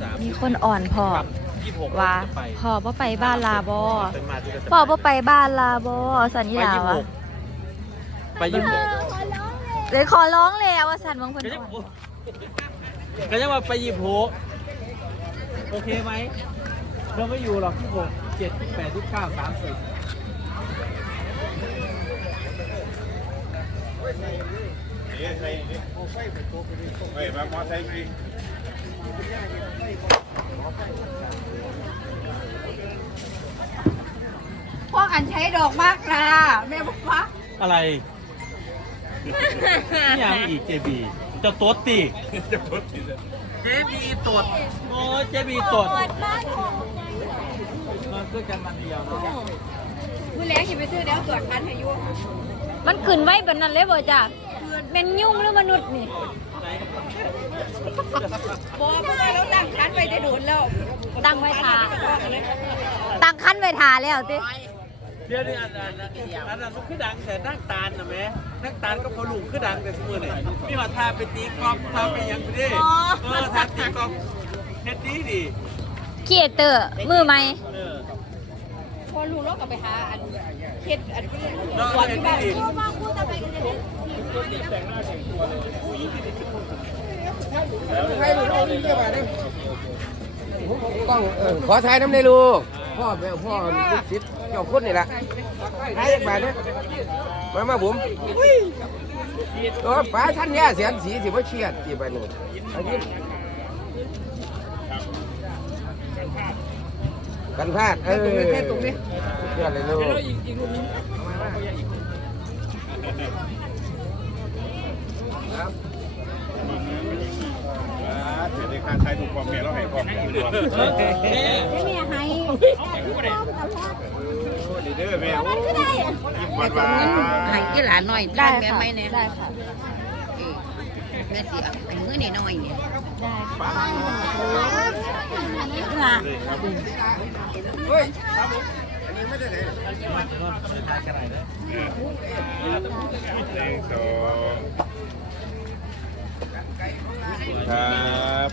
สามมีคนอ่อนพ่อยี่สิบหกว่าจะไปพ่อบ่ไปบ้านลาบอเป็นมาที่จะพ่อบ่ไปบ้านลาบอสัญไปญายี่สิบวะหกไปยี่สิบหกเลยขอร้องแล้วว่าสันบางคนก็ยังอ่อนก็ยังว่าไปยี่สิบหกโอเคไหมเธอไม่อยู่หรอกยี่สิบหกเจ็ดแปดที่เก้าสามสิบเฮ้ยมามอไซค์กิน พ่อกันใช้ดอกมากค่ะแม่บอกว่าอะไรนี่ยังอีกเจบีจะตดตีจะรถติดเลยเจบีตดโอ้เจบีตดมาด้วยกันมันเดียวเนาะมือแรงอย่าไปซื้อแล้วตรวจคันให้อยุ่มันขึ้นไว้แบบนั้นเลยบ่จ้ะ เป็นยุ่งหรือมนุษย์นี่บอกเพราะว่าเราตั้งคันไปได้โดนแล้วตั้งไว้ทาบอกเลยตั้งคันไว้ทาแล้วติเดี๋ยวนี้อันนั้นอันนั้นอันนั้นมันคือดังแต่นั่งตาลนะแม่นั่งตาลก็พอลุงคือดังแต่สมือเนี่ยมีว่าทาไปตีกอล์ฟทาไปหยังไปดิเออทาตีกอล์ฟเฮ็ดดีดีครีเอเตอร์มือใหม่เออพอลูกเราก็ไปหาอันเฮ็ดอันก็น้องก่อนเฮ็ดที่ดีบ้าน ดีต้องเออขอถ่ายน้ำในลูกพ่อแม่พ่อลูกศิษย์เจ้าคุณนี่แหละถ่ายอีกบาทเนี่ยมามาบุ๋มตัวป้าท่านแย่เสียนสีสิว่าเครียดจีบไปหนึ่งอันนี้กันพลาดเออตรงนี้ตรงนี้เครียดเลยลูก เสียในค่าไทยถูกความเมียเราให้ความเมียด้วยแม่แม่ให้ดีเด้อแม่ยิ้มหวานหวานให้กี่หลานหน่อยได้แม่ค่ะไม่เนี่ยได้ค่ะแม่สิเอาไอ้มือนี่น้อยเนี่ยได้ค่ะเฮ้ย หนึ่งสองครับ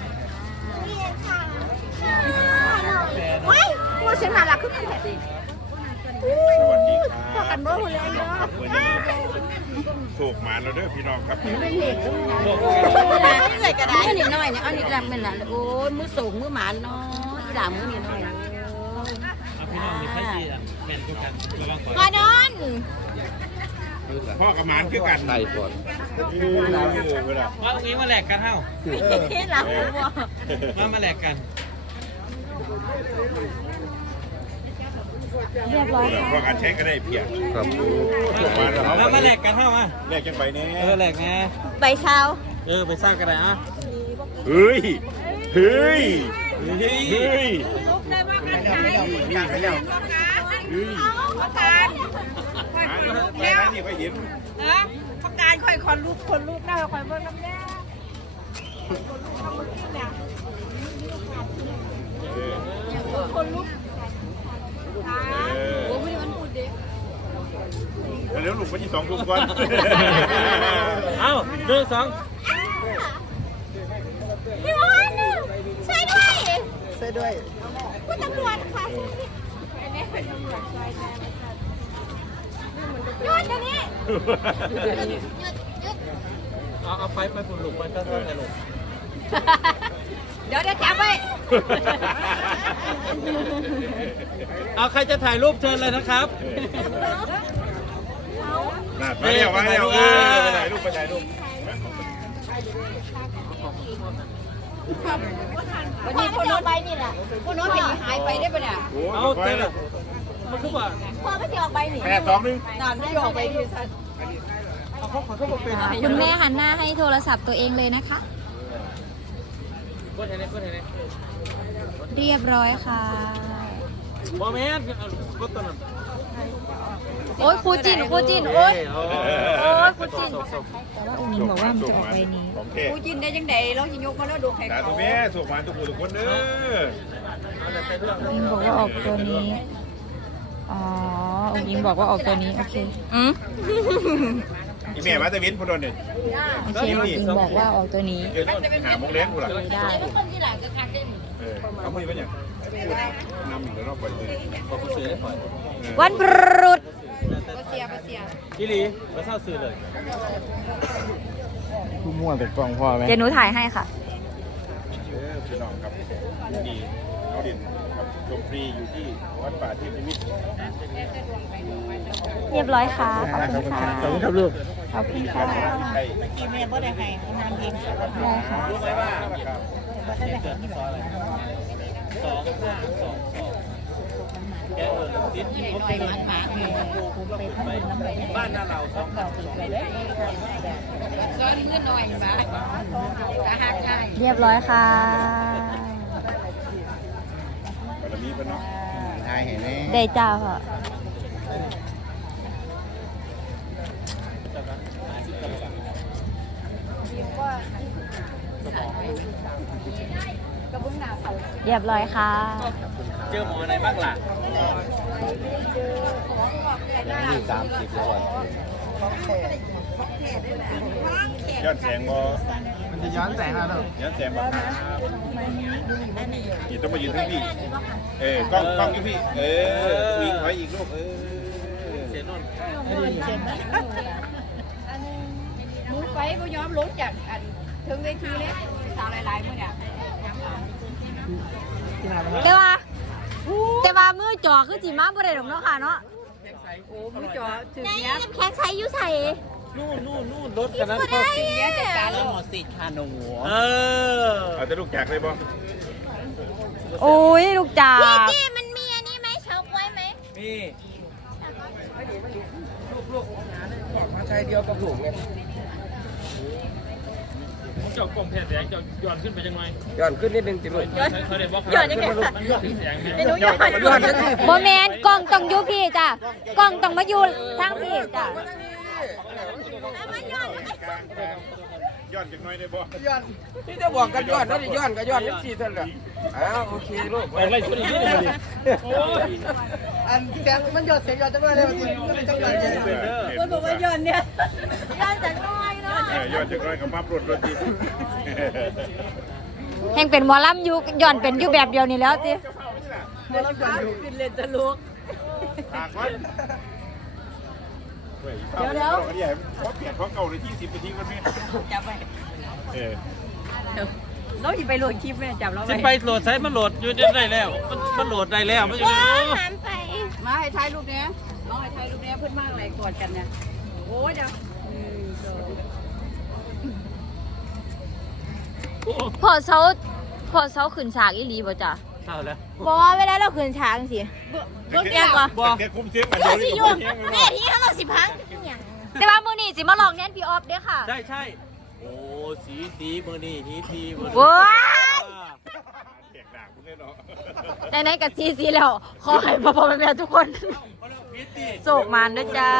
ว้ายมัวเสียงน่ารักขึ้นมาแท้ดิสวัสดีครับกันบ่ฮู้แล้วเด้อวันนี้โศกหมานเราเด้อพี่น้องครับไม่เลยก็ได้มือนี่น้อยเนี่ยเอานี่ลำเป็นหลานโอ้ยมือสูงมือหมานเนาะหลานมือนี่น้อยเอา พี่น้องมีใครดีอะแม่นตัวกันระวังก่อนมานอนพ่อกับหมานคือกันไล่ก่อนเออเวลาว่าตรงนี้มาแหลกกันเฮ้าหลังบ่มามาแหลกกันเรียบร้อยค่ะพ่อการใช้ก็ได้เพียงครับโศกหมานเรามามาแหลกกันเฮ้ามาแลกกันไปเนี่ยเออแหลกไงใบเช้าเออไปสร้างกันได้อะเฮ้ยเฮ้ยเฮ้ย เฮ้ยลุกได้ว่ากันใช้เฮ้ยประการไปทางนี้ไปเห็นนะประการคอยคนลูกคนลูกได้คอยเบิ่งน้ำแน่คนลูกโอ้ไม่ได้มันพูดดิแล้วลูกไปที่สองทุ่มก่อนเอ้าหนึ่งสองพี่วานช่วยด้วยช่วยด้วย คุณตำรวจค่ะอันนี้เป็นตำรวจช่วยแม่หยุดเดี๋ยวนี้เอาเอาไปไปฝุ่นหลุกไปก็ต้องไงหลุกเดี๋ยวเดี๋ยวจับไว้เอาใครจะถ่ายรูปเชิญเลยนะครับน่าไปแล้วไปแล้วเออไปถ่ายรูปไปถ่ายรูป วันนี้คนโน้นไปนี่แหละคนโน้นไปหายไปได้ปะเนี่ยโอ้เอาไปเจ๊แล้วมันคือว่าพ่อไม่จะออกไปนี่แปดสองหนึ่งนอนไม่ออกไปดิฉันเอาเขาขอโทษมาเป็นคุณแม่หันหน้าให้โทรศัพท์ตัวเองเลยนะคะกดเห็นไหมกดเห็นไหมเรียบร้อยค่ะบอแมนกดตัวนั้น โอ้ยครูจินครูจินโอ้ยโอ้โอ้ยครูจินแต่ว่าองค์หญิงบอกว่ามันจะออกใบนี้โอเคกูยินได้ยังไงเราจะยกมาแล้วดูใครสาธุเขาแม่สุขหวานทุกคนทุกคนเด้อองค์หญิงบอกว่าออกตัวนี้ อ๋อองค์หญิงบอกว่าออกตัวนี้ โอเค อืมอีแม่มาตะวินพอดนเนี่ยโอเคองค์หญิงบอกว่าออกตัวนี้ เดี๋ยวหามุกเลี้ยงกูล่ะได้คนที่หลังก็คักได้หมดเอเอามือไปเนี่ย นำอีกแล้วเราปล่อยเลยขอบคุณซื้อได้ก่อนวันพรุษพี่ลีมาเศร้าซื้อเลยผู้มั่วแต่กล้องพ่อไหมเดี๋ยวหนูถ่ายให้ค่ะเออพี่น้องครับดีเขาดินครับชมฟรีอยู่ที่วัดป่าเทพนิมิตรเรียบร้อยค่ะ ขอบคุณค่ะขอบคุณครับลูกขอบคุณค่ะใช่กี่แม่บ่ได้ให้น้ำเย็นได้ค่ะรู้ไหมว่าครั บสองห้าสองสองแกเออติดหน่อยมันหมาเออผมไปทำบุญน้ำเลยบ้านหน้าเราสองห้าสองซ้อนเงินหน่อยมาตาหักใช่เรียบร้อยค่ะบารมีเป็นเนาะทายเห็นไหมได้จ้าค่ะ เรียบร้อยค่ะ เจอหมออะไรบ้างล่ะยี่สามสิบแล้วย้อนแสงบ่มันจะย้อนแสงแล้วย้อนแสงบ่นี่ต้องมายืนทั้งพี่ เออกล้องกล้องนี่พี่ เออวิ่งถอยอีกลูกเออเสียนนท์หมูไฟก็ยอมลงจากอันถึงเวทีเลยสาวหลายๆมื้อเนี่ย แต่ว่า แต่ว่ามือจอคือจีมาบ่ได้ดอกเนาะค่ะเนาะโอ้มือจอถึงเนี้ยน้ำแข็งใสอยู่ใส่นู่นนู่นนู่นรถกันนั้นเขาถึงเนี้ยจัดการแล้วหมอสิคาหนูเออเอาแต่ลูกจากเลยบ่โอ้ยลูกจาพี่กจี้มันมีอันนี้ไหมเฉาก๊วยไหมนี่มาใช้เดียวกับลูกเนี่ย เจ้ากล่องแผ่นแสงเจ้าย้อนขึ้นไปยังไงย้อนขึ้นนิดนึงติลูกเขาเรียกว่าย้อนยังไงมันย้อนถึงแสงไงหนูย้อนย้อนโมเมนต์กล้องต้องอยู่พี่จ้ะกล้องต้องมาอยู่ทางพี่จ้ะย้อนจากหน้อยได้บ่ย้อนนี่จะบอกกันย้อนนั่นย้อนก็ย้อนนี่สี่ท่านละอ้าวโอเคลูกอะไรชุดนี้เลยดิโอ้ยอันแสงมันหยดเสียงหยดจังเลยเลยมันจังเลยมันบอกว่าย้อนย้อนจากน้อยเนาะเออ ย้อนจากหน้อยกับมาปลดรถดีแห่งเป็นหมอลำอยู่ย้อนเป็นอยู่แบบเดียวนี่แล้วสิขึ้นเล่นจะลุกปากมันเดี๋ยวเดี๋ยวเดี๋ยวเพราะเปลี่ยนของเก่าเลยที่สิบนาทีมันไม่จับไปเออเราหยิบไปโหลดคลิปแม่จับเราจะไปโหลดใช้มันโหลดอยู่ได้แล้ว มันมันโหลดได้แล้วมันอยู่ในหันไปมาให้ถ่ายรูปเนี้ยน้องให้ถ่ายรูปเนี้ยเพื่อนมากอะไรกอดกันเนี่ยโอ้ยเดี๋ยวหนึ่งสอง พอเซาพอเซาขึ้นฉากอีหลีบ่จ้ะเข้าแล้วบอกว่าเวลาเราขึ้นฉากจังซี่เบิ่งแกก่อนแกคุ้มเสียงกันเดี๋ยวสิออยู่ยู่แม่ที่ทั้งหมดสิพังแต่ว่ามื้อนี้สิมาลองแน่นพี่ออฟเด้อค่ะ ใช่ใช่โอ้สีสีมือนี่ฮีทีมือโว้ยแตกด่างคุณแน่เนาะไหนๆกับซีซีแล้ว ขอให้พ่อๆแม่ๆทุกคนเขาเรียกว่าพีทีโศกมานด้วยจ้า